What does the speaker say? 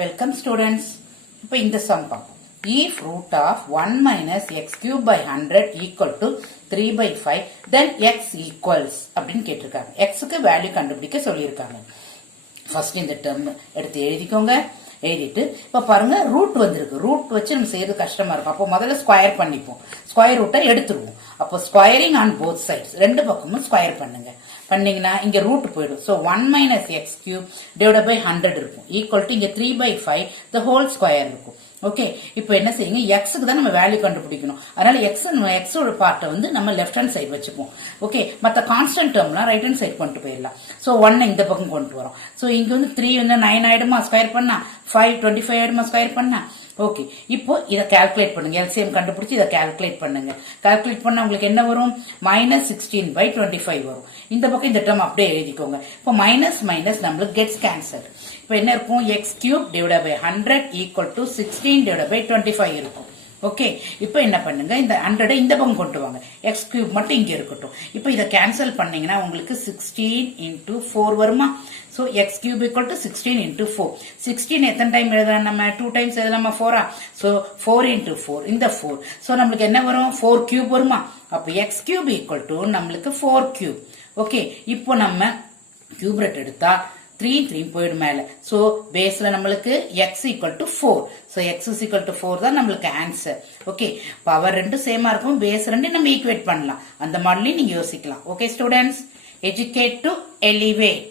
Welcome students. இப்போ இந்த sum பார்ப்போம். If root of 1 minus x cube by 100 equal to 3 by 5 then x equals அப்படின்னு கேட்டிருக்காங்க. xக்கு value கண்டுபிடிக்க சொல்லியிருக்காங்க. ஃபர்ஸ்ட் இந்த டேர்ம் எடுத்து எழுதிக்கோங்க. எழுதிட்டு இப்ப பாருங்க ரூட் வந்திருக்கு. ரூட் வச்சு நம்ம செய்யறது கஷ்டமா இருக்கும். அப்போ முதல்ல ஸ்கொயர் பண்ணிப்போம். ஸ்கொயர் ரூட்டை எடுத்துருவோம். அப்போ ஸ்கொயரிங் ஆன் போத் சைட்ஸ் ரெண்டு பக்கமும் ஸ்கொயர் பண்ணுங்க. பண்ணீங்கன்னா இங்க ரூட் போயிடும். So 1 minus X cube divide by 100 இருக்கும். ஈக்குவல் டு இங்க 3/5 த ஹோல் ஸ்கொயர் இருக்கும். ஓகே, இப்போ என்ன செய்யுங்க, எக்ஸுக்கு தான் நம்ம வேல்யூ கண்டுபிடிக்கணும். அதனால எக்ஸோட பார்ட்டை வந்து நம்ம லெஃப்ட் ஹேண்ட் சைடு வச்சுப்போம். ஓகே, மற்ற கான்ஸ்டன்ட் டேர்ம்லாம் ரைட் ஹேண்ட் சைடு கொண்டு போயிடலாம். ஸோ 1 இந்த பக்கம் கொண்டு வரோம். ஸோ இங்க வந்து 3 வந்து 9 ஆயிடுமா ஸ்கொயர் பண்ணா, 5 25 ஆயிடுமா ஸ்கொயர் பண்ணா. ஓகே, இப்போ இதை கால்குலேட் பண்ணுங்க. எல்சிஎம் கண்டுபிடிச்சு இதை கால்குலேட் பண்ணுங்க. கால்குலேட் பண்ணா உங்களுக்கு என்ன வரும்? -16/25 வரும். இந்த பக்கம் இந்த டேர்ம் அப்படியே எழுதிக்கோங்க. இப்போ மைனஸ் மைனஸ் நம்மளுக்கு கெட்ஸ் கேன்சல். இப்போ என்ன இருக்கும்? X cube divide by 100 equal to 16 divide by 25 இருக்கும். ஓகே, இப்போ என்ன பண்ணுங்க, இந்த 100 இந்த பக்கம் கொண்டு வாங்க. எக்ஸ் கியூப் மட்டும் இங்க இருக்கட்டும். இப்போ இதை கேன்சல் பண்ணீங்கன்னா உங்களுக்கு 16 into 4 வருமா? So x cube equal to 16 into 4. 16 எத்தனை டைம் எழுதலாம் நம்ம? 2 டைம்ஸ் எழுதலாமா? 4 So 4 into 4 இந்த 4. So நம்மளுக்கு என்ன வரும்? 4 cube வருமா? அப்ப x cube equal to நம்மளுக்கு 4 cube. ஓகே, இப்போ நம்ம கியூப் ரூட் எடுத்தா 3 போயிடும் மேல. சோ பேஸ்ல நம்மளுக்கு x equal to 4. So x is equal to 4 தான் நம்மளுக்கு ஆன்சர். ஓகே, பவர் ரெண்டு சேமா இருக்கும். பேஸ் ரெண்டு நம்ம ஈக்குவேட் பண்ணலாம். அந்த மாடலையும் நீங்க யோசிக்கலாம். Okay students, educate to elevate.